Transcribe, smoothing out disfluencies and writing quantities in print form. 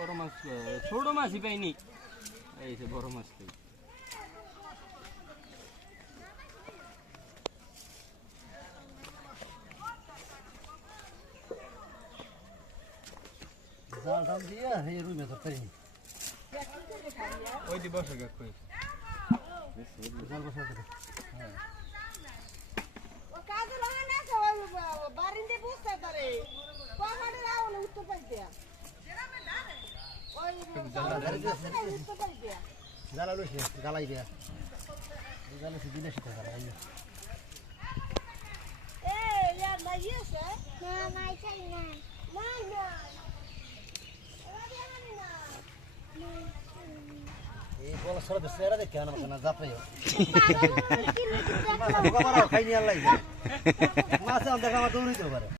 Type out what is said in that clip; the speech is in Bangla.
বড় মাছ ছোট মাছই পাইনি এই যে বড় মাছ পাই জাল টাল দিয়া এই রুমে ধরতে পারিনি ওই দিবস কই জাল বসা করে হ্যাঁ ও কাজে লাগে না সবাই বারিন্দে বুঝতে পারে পাহাড়ে রাওলে উত্তর পাইতে ওই উত্তর পাইতে জালা লইছে গালাই দিয়া জালে দিলে সেটা গালাই এ ইয়া লাগিয়েছে না নাই চাই না নাই না এই বলা সরে সেরা দেখে আনা না জাপাইও খাইনি আল্লাহ মাছ দেখা আমার দৌড়িতে পারে